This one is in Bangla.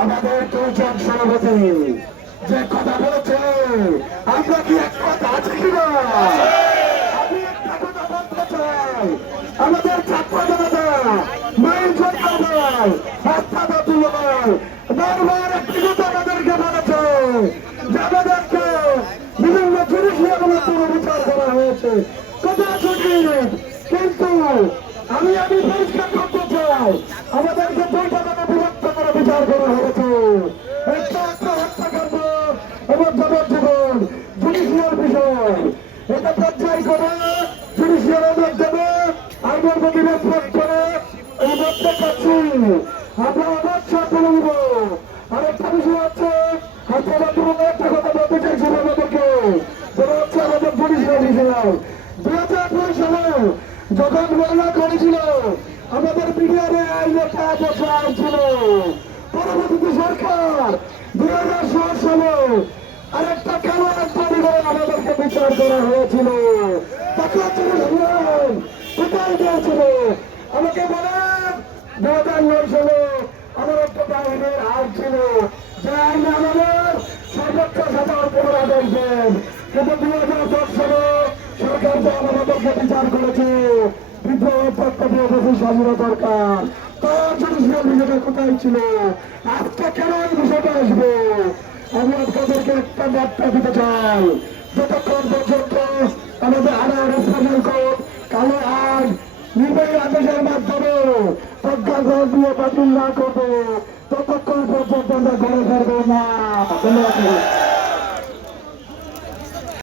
আমাদের দুজন সভাপতি যে কথা বলেছে, আমরা কি এক কথা আছে কিনা? আমি একটা কথা বলতে চাই, আমাদের ছাত্র জনতা মাইল সরকার নয়, রাস্তাটা তুলে নয়, বারবার একটি কথা আমাদেরকে বলেছে যে আমাদেরকে বিভিন্ন জুডিশিয়ালের বিচার করা হয়েছে, কথা সঠিক। কিন্তু আমি পরিষ্কার করতে চাই, আমাদেরকে দুইটা কথা বিভক্ত করে বিচার করা হয়েছে। একটা হত্যাকাণ্ড এবং যাবজ্জীবন জুডিশিয়াল বিষয়, এটা পর্যায় করে জুডিশিয়ালের মাধ্যমে আইনের প্রতি রেসপেক্ট করে এই বলতে চাচ্ছি আমরা অবশ্যই তুলে নিব। আরেকটা বিষয় হচ্ছে একটা কথা বলতে চাইছি আমাদেরকে, যেটা হচ্ছে আমাদের জুডিশিয়াল বিষয়। 2002 সালে যখন মামলা করেছিল আমাদের বিডিআরে আইনে 5 বছর আইন ছিল। পরবর্তী সরকার 2016 সালে আরেকটা কারণ তৈরি করে আমাদেরকে বিচার করা হয়েছিল। কোথায় গিয়েছিল আমাকে বলেন? 2009 সালে আমার একটা বাহিনীর আইন ছিল, যে আইনে আমাদের সর্বোচ্চ সাজা উপহার দিয়েছেন। কিন্তু 2010 সালে সরকার যখন আমাদেরকে বিচার করেছে বিদ্রোহ প্রত্যাখ্যান বেশি স্বাধীনতা দরকার, তার জুডিশিয়াল বিষয়টা কোথায় ছিল? আজকে কেন এই বিষয়টা আসবে? আমি আপনাদেরকে একটা বার্তা দিতে চাই, যতক্ষণ পর্যন্ত আমাদের আনার স্পেশাল কোর্ট কালো আইন নির্বাহী আদেশের মাধ্যমে প্রজ্ঞাপন দিয়ে বাতিল না করবে, ততক্ষণ পর্যন্ত আমরা ঘরে ফেরবো না। ধন্যবাদ।